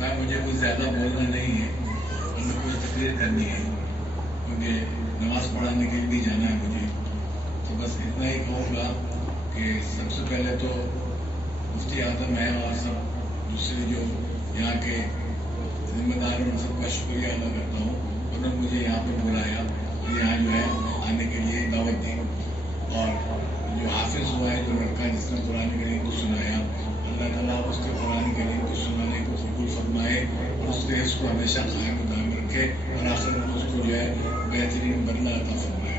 میں مجھے کچھ زیادہ بولنا نہیں ہے، اور میں کچھ تقریر کرنی ہے، کیونکہ نماز پڑھانے کے لیے بھی جانا ہے مجھے۔ تو بس اتنا ہی کہوں گا کہ سب سے پہلے تو مفتی اعظم ہے اور سب۔ دوسرے جو یہاں کے ذمہ دار ہیں، ان سب کا شکریہ ادا کرتا ہوں۔ انہوں نے مجھے یہاں پہ بلایا اور یہاں جو ہے بہترین بدلہ عطا فرمائے۔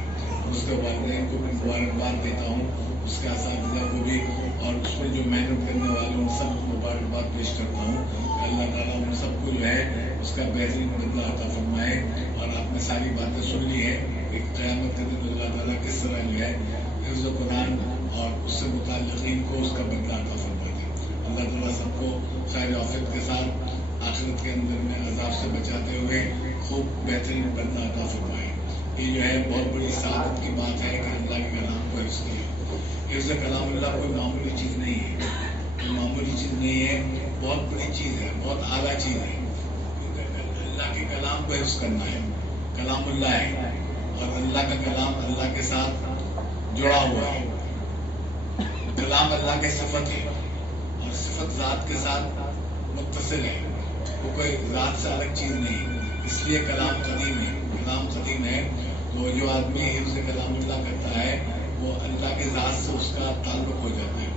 اس کے والدین کو میں مبارکباد دیتا ہوں، اس کے اساتذہ کو بھی، اور اس میں جو محنت کرنے والے ان سب کو مبارکباد پیش کرتا ہوں۔ اللہ تعالیٰ ان سب کو جو ہے، اس کا بہترین بدلہ عطا فرمائے۔ اور آپ نے ساری باتیں سن لی ہیں کہ قیامت کے دن اللہ تعالیٰ کس طرح جو ہے، حفظ و قرآن اور اس سے متعلقین کو اس کا بدلہ عطا فرمائے۔ اللہ تعالیٰ سب کو خیر وافت کے ساتھ۔ آخرت کے اندر میں عذاب سے بچاتے ہوئے خوب بہترین بندہ عطا فرمائے۔ یہ جو ہے بہت بڑی سعادت کی بات ہے کہ اللہ کے کلام کو حفظ کیا۔ حفظ کلام اللہ کوئی معمولی چیز نہیں ہے۔ کوئی معمولی چیز نہیں ہے، بہت بڑی چیز ہے، بہت اعلیٰ چیز ہے۔ اللہ کے کلام کو حفظ کرنا ہے۔ کلام اللہ ہے۔ اور اللہ کا کلام اللہ کے ساتھ جڑا ہوا ہے۔ کلام اللہ کے صفت ہے۔ اور صفت ذات کے ساتھ متصل ہے۔ وہ کوئی ذات سے الگ چیز نہیں اس لیے کلام قدیم ہے۔ کلام قدیم ہے۔ تو جو آدمی حفظ کلام اللہ کرتا ہے، وہ اللہ کے ذات سے اس کا تعلق ہو جاتا ہے۔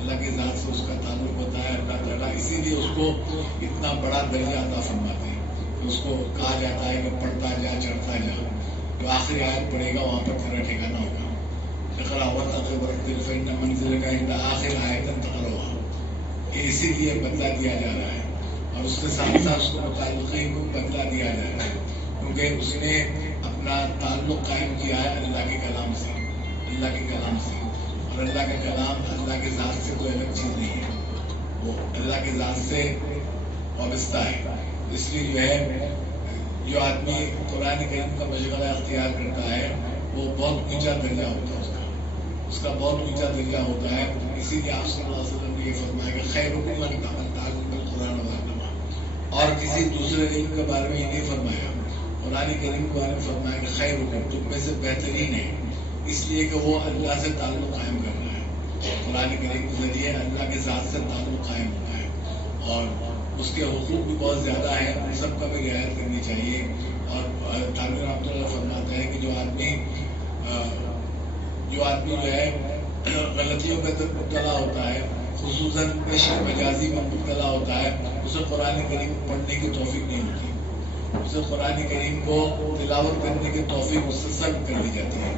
اللہ کے ذات سے اس کا تعلق ہوتا ہے، اللہ تعالیٰ اسی لیے اس کو اتنا بڑا درجہ عطا فرماتے ہیں۔ کہ اس کو کہا جاتا ہے کہ پڑھتا جا، چڑھتا جا۔ جو آخری آیت پڑھے گا، وہاں پر تیرا ٹھکانا ہوگا۔ ٹکرا ہوا تقرر دل فن منزل کا آخر آیت تکڑا ہوا اسی لیے بدلا دیا جا رہا ہے۔ اور اس کے ساتھ ساتھ اس کو متعلق کو بدلا دیا جائے کیونکہ اس نے اپنا تعلق قائم کیا ہے اللہ کے کلام سے، اللہ کے کلام سے۔ اور اللہ کا کلام اللہ کے ذات سے کوئی الگ چیز نہیں ہے۔ وہ اللہ کے ذات سے وابستہ ہے۔ اس لیے جو ہے، جو آدمی قرآن کریم کا مشغلہ اختیار کرتا ہے، وہ بہت اونچا درجہ ہوتا ہے اس کا۔ اس کا بہت اونچا درجہ ہوتا ہے۔ اسی لیے آپ صلی اللہ علیہ وسلم نے یہ فرمایا کہ خیر حکومت کا اور کسی دوسرے علم کے بارے میں یہ نہیں فرمایا۔ قرآن کریم کے بارے میں فرمایا کہ خیر حکم تم میں سے بہترین ہے۔ اس لیے کہ وہ اللہ سے تعلق قائم کر رہا ہے۔ قرآن کریم کے ذریعے اللہ کے ذات سے تعلق قائم ہوتا ہے۔ اور اس کے حقوق بھی بہت زیادہ ہیں، ان سب کا بھی رعایت کرنی چاہیے۔ اور تعمیر رحمۃ اللہ فرماتا ہے کہ جو آدمی جو آدمی جو ہے، غلطیوں کا مبتلا ہوتا ہے خصوصاً پیشہ مجازی میں مبتلا ہوتا ہے، اسے قرآن کریم پڑھنے کی توفیق نہیں ہوتی۔ اسے قرآن کریم کو تلاوت کرنے کی توفیق اس سے سب کر دی جاتی ہے۔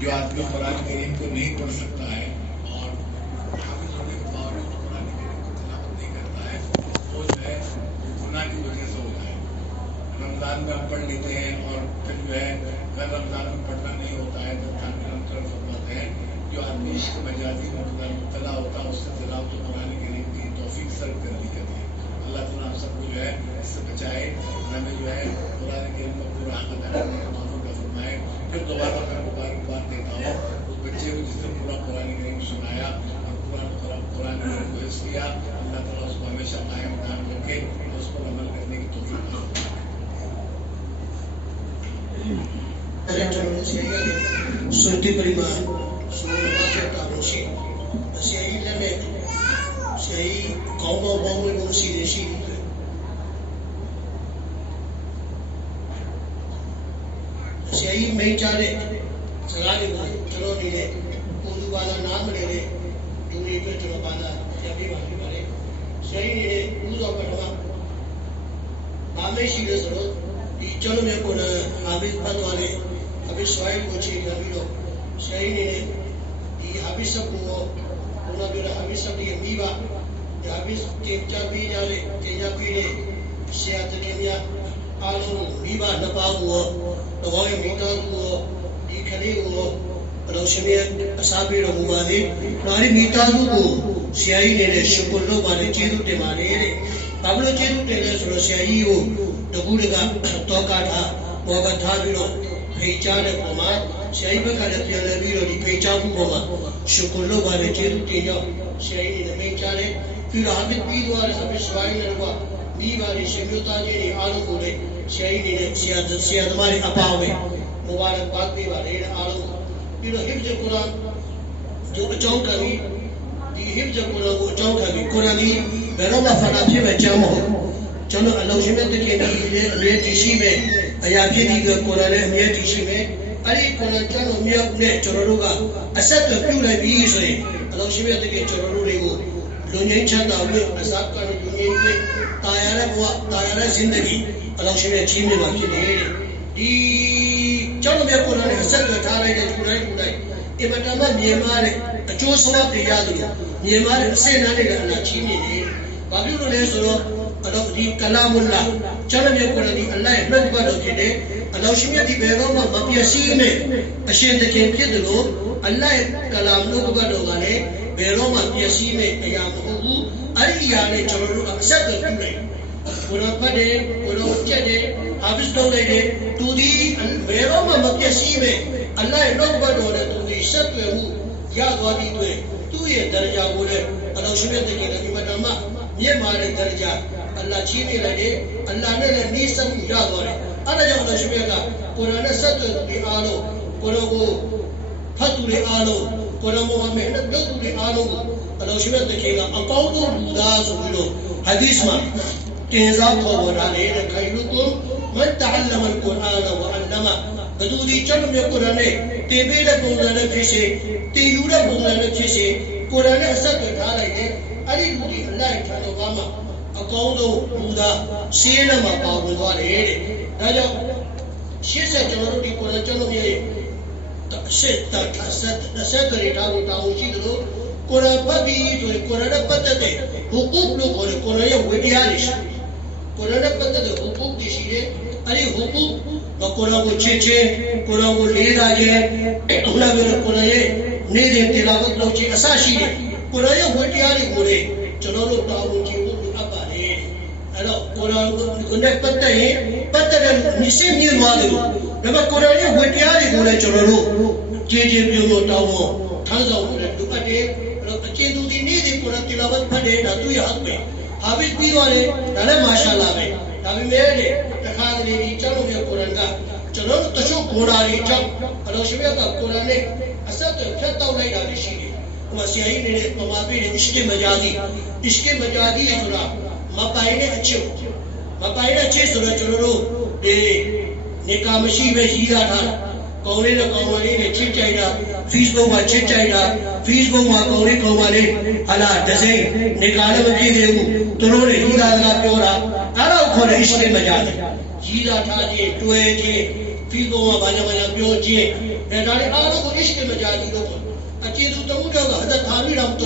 جو آدمی قرآن کریم کو نہیں پڑھ سکتا ہے اور حافظ ہونے کے باوجود قرآن کریم کو تلاوت نہیں کرتا ہے، وہ جو ہے گناہ کی وجہ سے ہوتا ہے۔ رمضان میں ہم پڑھ لیتے ہیں اور پھر جو ہے، کل رمضان میں پڑھنا نہیں ہوتا ہے تو ہم طرف ہوتے ہیں۔ جو آدمیش کے مجازی میں مبتلا ہوتا ہے، اس سے تلاوت قرآن کریم کی توفیق سر کر دی جاتی ہے۔ اللہ تعالیٰ ہم سب کو جو ہے، اس سے بچائے، ہمیں جو ہے، قرآن کریم کا پورا حق ادا کرنے کا معلوم کا فرمائے۔ پھر دوبارہ میں مبارکباد دیتا ہوں۔ اس بچے کو جس نے پورا قرآن کریم سنایا اور پورا قرآن کریم کو اس کیا، اللہ تعالیٰ اس کو ہمیشہ قائم کام کر کے اس پر عمل کرنے کی توفیق فرمائے۔ سوتی پریوار နေရှိဘူးလေဆရာကြီးမိတ်ကြတဲ့စကားတွေကိုကျွန်တော်နေနဲ့ပုံသူဘာသာနားမလည်တဲ့လူတွေအတွက်ကျွန်တော်ဘာသာပြန်ပေးပါဖြစ်ပါလေဆရာကြီးနေတဲ့ဥသောပထမဘာမရှိလဲဆိုတော့ဒီကျွန်တော်မျိုးကိုလည်းအာဘိပတ်သွားတယ်အဘိဆွိုင်းကိုချိန်ပြီးတော့ဆရာကြီးနေတဲ့ဒီအဘိစပ်ကိုဘုရားပြောတဲ့အဘိစပ်ရဲ့မိဘ ဒီဟာဘိစတင်ကြပေးကြတဲ့တင်ကြပေးတဲ့ဆရာတကယ်များအားလုံးမိဘနှစ်ပါးကိုတော့ရဲ့မိသားစုကိုဒီကလေးကိုဘလို့ရှင်ရဲ့အစားပေးတော်မူပါသည်။ဒါရီမိသားစုကိုဆရာကြီးနေတဲ့ရှုပ်လို့ပါလေကျေးဇူးတင်ပါတယ်တဲ့။ဘာလို့ကျေးဇူးတင်လဲဆိုတော့ဆရာကြီးကိုတကူတကတော့ကထားဘောကထားပြီးတော့ဖိတ်ကြားတဲ့ပုံမှာဆရာကြီးဘက်ကလည်းပြန်လည်ပြီးတော့ဒီဖိတ်ကြားမှုပေါ်မှာရှုပ်လို့ပါလေကျေးဇူးတင်ကြောင်းဆရာကြီးနေမိတ်ကြားတ پھر 필요하면 필요하에서 비스바이너와 بیماری سے میوتانی نے آلو کو لے شہیدی نے سیاد سیاد مارے اپاو میں، مبارک پاک بی والے نے آلو پھر حفظ قرآن جو اچاؤں کا بھی دی حفظ قرآن کو اچاؤں کا بھی قرآن دی بیروں میں فراتھی میں چاہم ہو۔ چلو اللہ سے کے تکے دی یہ تیسی میں ایاکی دی گا قرآن ہے یہ تیسی میں۔ ارے قرآن چلو، میں اپنے چرڑوں کا اسد کیوں رہی بھی اس رہے۔ اللہ سے کے تکے چرڑوں رہی ယ်တော့မှဖတ်တာဖြစ်မဲ့ကြောင်းမဟုတ်ကျွန်တော်အလုံးရှိမဲ့တကယ်ဒီလည်းအမြဲတည်ရှိမဲ့အရာဖြစ်ဒီကကုရ်အာန်လည်းအမြဲတည်ရှိမဲ့အဲ့ဒီကုရ်အာန်ကျွန်တော်မြောက်နဲ့ကျွန်တော်တို့ကအဆက်အသွယ်ပြုလိုက်ပြီးဆိုရင်အလုံးရှိမဲ့တကယ်ကျွန်တော်တို့တွေကိုလူငင်းချမ်းသာလို့အစကလူငင်းနဲ့တာယာတဲ့ဘဝတာယာတဲ့ဇင်ဒဂီအလုံးရှိမဲ့ချင်းမြမှာဖြစ်နေတယ်ဒီကျွန်တော်မြေကုရ်အာန်နဲ့အဆက်အသွယ်ထားလိုက်တဲ့သူတိုင်းသူတိုင်းအင်မတန်မှမြင်မာတဲ့အကျိုးဆောင်တွေရတယ်လို့မြင်မာတဲ့အစင်နာတွေကအလားချင်းနေတယ်ဘာဖြစ်လို့လဲဆိုတော့အဲ့တော့ဒီကလာမူလာကျွန်တော်မြေကုရ်အာန်ဒီအလ္လာဟ်ရဲ့နှုတ်ကပတ်တော်ဖြစ်တယ်အလောရှိမြတ်ဒီဘယ်တော့မှမပြည့်စည်မဲ့အရှင်တခင်ဖြစ်တယ်လို့အလ္လာဟ်ရဲ့ကလာမ်နှုတ်ကပတ်တော်ကလည်း ဘယ်တော့မှပြည့်စည်မဲ့အရာမဟုတ်ဘူးအဲ့ဒီအရာနဲ့ကျွန်တော်တို့ကအဆက်အသွယ်ပြုလိုက်ကိုယ်တော်ဖတ်တယ်ကိုယ်တော်ကြက်တယ်ဟာဘစ်လုပ်လိုက်တယ်သူဒီဘယ်တော့မှမပြည့်စည်မဲ့အလ္လာဟ်ရဲ့နှုတ်ကပတ်တော်နဲ့သူဒီဆက်သွယ်မှုရသွားပြီးတွေ့သူ့ရဲ့ဒရဂျာကိုလည်းအလောရှိမြတ်တခင်ကဒီမှာဓမ္မမြင့်မာတဲ့ဒရဂျာအလ္လာဟ်ချီးနေလိုက်တယ်အလ္လာဟ်နဲ့လည်းနှိစက်မှုရသွားတယ်အဲ့ဒါကြောင့်အလောရှိမြတ်ကကိုယ်တော်နဲ့ဆက်သွယ်သူတွေအားလုံးကိုယ်တော်ကိုဖတ်သူတွေအားလုံး ကိုယ်တော်မိုဟာမက်နဲ့ပြုတ်သူတွေအားလုံးကိုအလောရှိမြတ်တခင်ကအကောင်းဆုံးလူသားဆိုပြီးတော့ဟာဒီစ်မှာတင်စားခေါ်ပေါ်လာတယ်ခိုင်လူကုမ်မတ်တအလ္လမအလ်ကုရ်အာနဝအလ္လမဘသူဒီကျွန်တော်မျိုးကုရ်အာန်နဲ့တင်ပေးတဲ့ပုံစံနဲ့ဖြစ်စေတင်ယူတဲ့ပုံစံနဲ့ဖြစ်စေကုရ်အာန်နဲ့အဆက်အသွယ်ထားလိုက်တယ်အဲ့ဒီလူတွေအလိုက်ထားတော့ဘာမှအကောင်းဆုံးလူသားရှင်းနဲ့မှာပါဝင်သွားတယ်တဲ့ဒါကြောင့်ရှင်းဆက်ကျွန်တော်တို့ဒီကုရ်အာန်ကျွန်တော်မျိုးရဲ့ ရှစ်တတ်အဆက်အဆက်တွေထားဖို့တောင်းရှိတယ်လို့ကုရ်အာန်ပတ်ပြီးဆိုရင်ကုရ်အာန်နဲ့ပတ်သက်တဲ့ဟူကုလို့ခေါ်တဲ့ကုရ်အာန်ရဲ့ဝေတရားတွေရှိတယ်ကုရ်အာန်နဲ့ပတ်သက်တဲ့ဟူကုတွေရှိတယ်အဲ့ဒီဟူကုမကုရ်အာန်ကိုချစ်ချင်းကုရ်အာန်ကိုလေးစားခြင်းအခုနကပြောတဲ့ကုရ်အာန်ရဲ့နေ့စဉ်တိလာဝတ်လုပ်ခြင်းအစရှိတယ်ကုရ်အာန်ရဲ့ဝေတရားတွေကိုလေကျွန်တော်တို့တောင်းဝင်ခြင်းဖို့လိုအပ်ပါတယ် အဲ့တော့ကုရ်အာန်ကိုနဲ့ပတ်သက်ရင်ပတ်သက်တဲ့မြင့်စင်းမြင့်သွားတယ်လို့ဒါပေမဲ့ကုရ်အာန်ရဲ့ဝေတရားတွေကိုလည်းကျွန်တော်တို့ကြည်ကြည်ပြုံပြုံတောင်းဖို့ထမ်းဆောင်ဖို့လည်းလိုအပ်တယ်အဲ့တော့အကျဉ်းသူဒီနေ့ဒီကုရ်အာန်တိလာဝတ်ဖတ်တယ်ဒါသူ့ရဲ့ဟတ်ပဲဟာဘစ်ပြီးသွားတယ်ဒါလည်းမာရှာလာပဲဒါပေမဲ့လေတခါတလေဒီကျွန်တော်ရဲ့ကုရ်အာန်ကကျွန်တော်တို့တချို့ဂိုရာတွေကြောင့်အလောရှိမြတ်ကကုရ်အာန်နဲ့အဆက်အသွယ်ဖြတ်တောက်လိုက်တာလည်းရှိတယ်။ဟိုမှာဆရာကြီးနေတဲ့ပမာပေးတဲ့ ishq majazi ishq majazi ဆိုတာ မပိုင်တဲ့အချုပ်မပိုင်တဲ့အချုပ်ဆိုတော့ကျွန်တော်တို့ဒီနေကာမရှိပဲရည်ရထားတာကောင်းလေးနဲ့ကောင်းမလေးနဲ့ချစ်ကြိုက်တာ Facebook မှာချစ်ကြိုက်တာ Facebook မှာကောင်းလေးကောင်းမလေးဟာလာဒစိမ့်နေကာလည်းမပြည့်သေးဘူးသူတို့တွေရည်သားစကားပြောတာအဲ့တော့ခေါ်တဲ့ ishq majazi ရည်သားထားခြင်းတွဲခြင်း Facebook မှာဘာညာဘာညာပြောခြင်းဒါဒါလေးအားလုံးကို ishq majazi လို့ခေါ်အကျေသူတမှုတော့ကဟဇ်ဌာနီရဟ်မတုလာလေဟဇ်ဟကီမ်အုမ္မတ်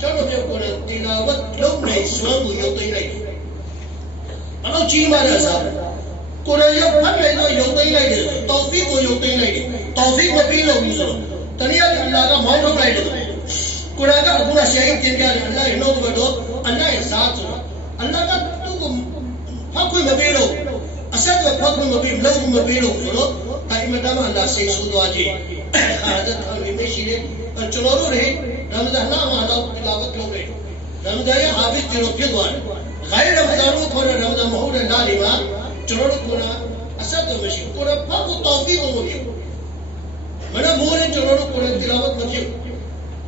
chớ nó bây giờ thì là vất lúc này xuống người dân tây này. Mà nó chi mà 바로 지마라서 cô đây dốc bắt này tôi dùng tây này được. Tôi phí của dùng tây này. Được tôi phí cô phí lòng rồi. Tôi nhớ rằng là cái món này được. Cô đã các cô đã sẽ tiền ra là anh nó tôi đó anh nói sao chứ anh nói các tôi cũng phát huy mà biết rồi à sao tôi phát huy mà biết lâu mà biết rồi đó. Tại mà ta đam là sẽ suy đoán gì? حضرت حمیم شیعہ پر چلورو رہے۔ رمضانہ مالا تلاوت کیوں رہے۔ رمضانہ حافظ جنو کے دوار۔ غیر رمضانوں پر رمضان مہور نالی ماں۔ چلورو کونا اصد و مشیح کونا پاکو توفیق ہوں گے منا مہور چلورو کونا تلاوت مکیو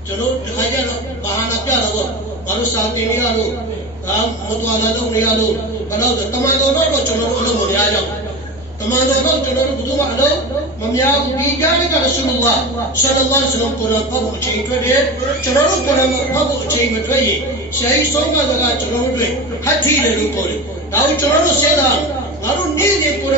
چلو دکھائی جا رہا بہانا کیا رہا بارو ساتھی میں آلو۔ رام مدوانا دو میں آلو۔ بلاو دو تمہیں دو نوڑو چلورو علم ہو رہا جاؤں ဘုသူမအလုံးမများဘူးဒီကြားကရဆူလလာဆလလာဆလမ်ကိုရဖတ်ဖို့အချိန်ထွက်တယ်ကျွန်တော်တို့ကိုရဖတ်ဖို့အချိန်မထွက်ရင်ဆရာကြီးဆုံးမကကျွန်တော်တို့တွေဟတ်ထီတယ်လို့ပြောတယ်ဒါကိုကျွန်တော်တို့စဉ်းစားငါတို့နေ့စဉ်ကို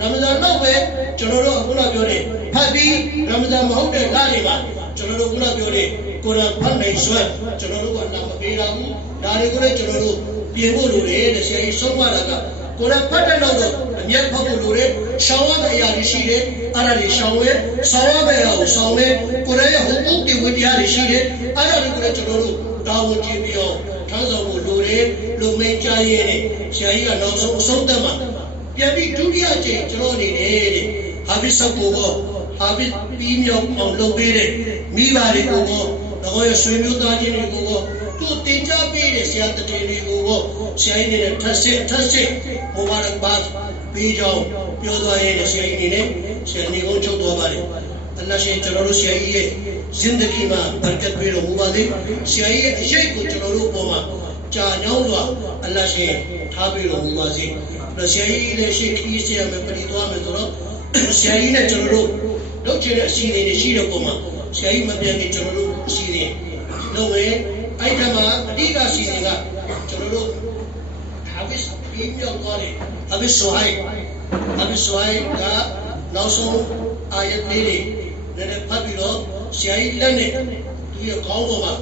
ရတီလာဝတ်တဲ့တောဖီဘာကြောင့်မရလဲအသက်သာမီရဲ့စကားအရအမိတ်ရဆိုရင်ဆရာကြီးမိတ်ရဲ့အတိုင်းဆိုရင်ကျွန်တော်တို့အဲဒီလိုတူကရဝတ်ဖြစ်အလ္လာဟ်အချစ်မဟုတ်ဘဲနဲ့အချစ်အတူတွေကြားထဲမှာကျွန်တော်တို့ရောက်နေတဲ့နေဝန်းနေတဲ့ပုံမှာရမဇန်တော့ပဲကျွန်တော်တို့အခုနပြောတဲ့ဖတ်ပြီးရမဇန်မဟုတ်တဲ့လတွေမှာကျွန်တော်တို့ခုနပြောတဲ့ကိုရန်ဖတ်နိုင်စွမ်းကျွန်တော်တို့ကလာမပေးတော့ဘူးဒါတွေကိုလည်းကျွန်တော်တို့ပြင်ဖို့လိုတယ်တဲ့ဆရာကြီးဆုံးမတာကကိုရန်ဖတ်တဲ့တော့အမျက်ဖတ်ဖို့လိုတယ်ရှောင်းရတဲ့အရာတွေရှိတယ်အဲ့ဒါတွေရှောင်းရဲဆောင်းရမယ့်အရာကိုဆောင်းရဲကိုရန်ရဲ့ဟိုပုတ်တင်ဝတရားတွေရှိတယ်အဲ့ဒါတွေကိုလည်းကျွန်တော်တို့တာဝန်ကျပြီးအောင်ထမ်းဆောင်ဖို့လိုတယ်လို့မိန့်ကြားရတဲ့ဆရာကြီးကနောက်ဆုံးအဆုံးသတ်မှာ ပြန်ပြီးဒုတိယကြိမ်ကျွန်တော်အနေနဲ့တဲ့ဟာဘိဆောက်ကိုဘောဟာဘိပြီးမြောက်အောင်လုပ်ပေးတဲ့မိဘတွေကိုဘောတော့ရဆွေမျိုးသားချင်းတွေကိုဘောသူတင်ကြပေးတဲ့ဆရာတတိတွေကိုဘောဆရာကြီးနဲ့ထပ်စစ်ထပ်စစ်ဟိုဘာဘာပြီးကြောင်းပြောသွားရတဲ့ဆရာကြီးနဲ့ဆရာနေကုန်းချုပ်သွားပါတယ်အလ္လာဟ်ရှင်ကျွန်တော်တို့ဆရာကြီးရဲ့ဇင်ဒဂီမှာဘရကတ်ပေးတော်မူပါစေဆရာကြီးရဲ့အရေးကိုကျွန်တော်တို့ပေါ်မှာ ကြာညောင်းစွာအလ္လာဟ်ရှင်ထားပေးတော်မူပါစေဆရာကြီးလည်းရှိခီးဆရာမယ်ပြည်သွားမယ်ဆိုတော့ဆရာကြီးနဲ့ကျွန်တော်တို့လုပ်ချင်တဲ့အစီအစဉ်တွေရှိတဲ့ပုံမှာဆရာကြီးမပြန်ခင်ကျွန်တော်တို့အစီအစဉ်လုပ်မယ်အဲ့ဒါမှာအဓိကအစီအစဉ်ကကျွန်တော်တို့ဟာဘစ်ပြီးမြောက်သွားတယ်ဟာဘစ်ဆိုဟိုင်ဟာဘစ်ဆိုဟိုင်ကနောက်ဆုံးအာယတ်လေးတွေလည်းဖတ်ပြီးတော့ဆရာကြီးလက်နဲ့သူရဲ့ခေါင်းပေါ်မှာ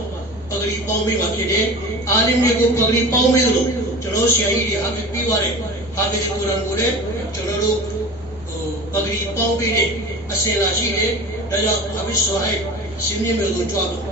ပဂရီပေါင်းပေးမှာဖြစ်တယ်အာလင်တွေကိုပဂရီပေါင်းပေးလို့ကျွန်တော်ဆရာကြီးတွေဟာဘစ်ပြီးသွားတယ်ဟာဘစ်ကုရ်အာန်ကိုလည်းကျွန်တော်တို့ဟိုပဂရီပေါင်းပေးတဲ့အစင်လာရှိတယ်ဒါကြောင့်ဟာဘစ်ဆိုဟိုင်ရှင်မြင့်မျိုးကိုကြွားဖို့